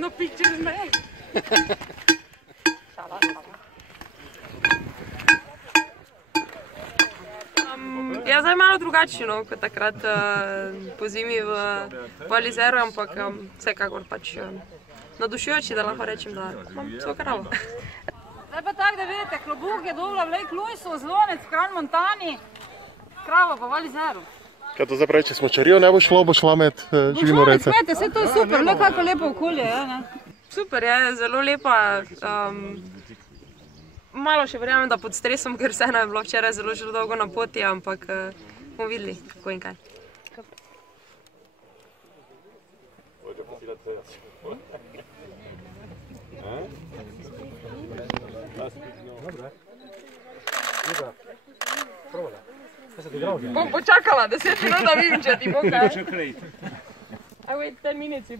no pictures, ne? Ja, zdaj malo drugačno kot takrat po zimi v Val d'Isère, ampak vsekakor pač nadušujoči, da lahko rečem, da imam svojo kravo. Zdaj pa tako, da vidite, klobuk je dobila v Lake Louisu, zvonec v Kran Montani, krava pa v Val d'Isère. Kaj to zdaj pravi, če smo čarijo ne bo šlo, bo šla med živinorejce? Bo šla med kmete, vse to je super, le kako lepo okolje je, ne? Super je, zelo lepa. Malo še verjamem, da pod stresom, ker vseeno je bilo včeraj zelo dolgo na poti, ampak bomo videli, kako in kaj. Bom počakala 10 minut, da vidim, če ti bo kaj. I wait 10 minutes to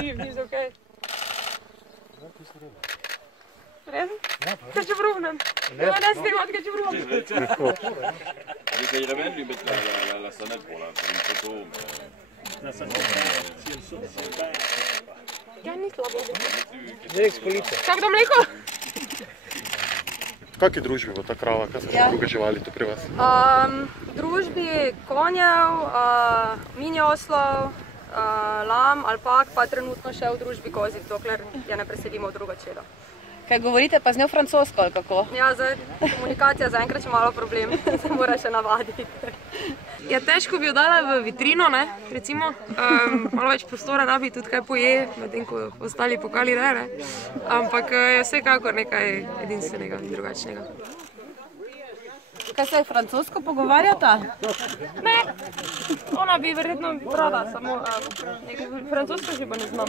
see if he's okay. Reden? Kaj če vrugnem? Ne snimati, kaj če vrugnem. J'essayerais bien de lui mettre la sonnette pour une photo, mais... La sonnette, Ja, ni slabo. Direkt s police. Kak do mleko? V kakšni družbi bo ta krava? Kaj so za druge živali tu pri vas? V družbi konjev, mini oslov, lam, alpak, pa trenutno še v družbi kozic, dokler je ne preselimo v drugo čedo. Kaj govorite pa z njo francosko ali kako? Ja, zdaj komunikacija zaenkrat še malo problem, se mora še navaditi. Ja, težko bi jo dala v vitrino, ne, recimo. Malo več prostora rabi, tudi kaj poje, medtem ko ostali pokali ne. Ampak je vsekakor nekaj edinstvenega in drugačnega. Kaj se francosko pogovarjata? Ne, ona bi verjetno rada, samo francosko že pa ne znam.